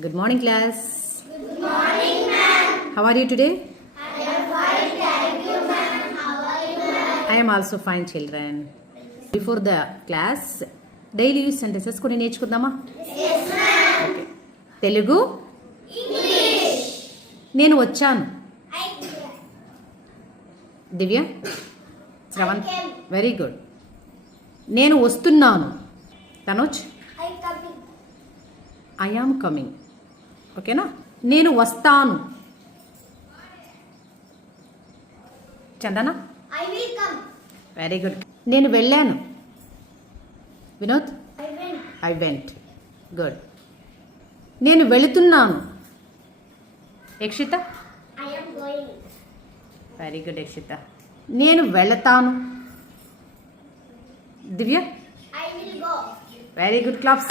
Good morning, class. Good morning, ma'am. How are you today? I am fine, thank you, ma'am. How are you, ma'am? I am also fine, children. Before the class, daily use sentences కొన్ని నేర్చుకుందామా? Yes, ma'am. Telugu, English. నేను వచ్చాను. I Divya, Shravan, I came. Very good. నేను వస్తున్నాను. Tanoj, I coming. I am coming. ఓకేనా? నేను వస్తాను. Chandana, I will come. Very good. నేను వెళ్ళాను. Vinod, I went. I went. Good. నేను వెళుతున్నాను. Yakshita, I am going. Very good Yakshita. నేను వెళతాను. Divya, I will go. Very good. Claps.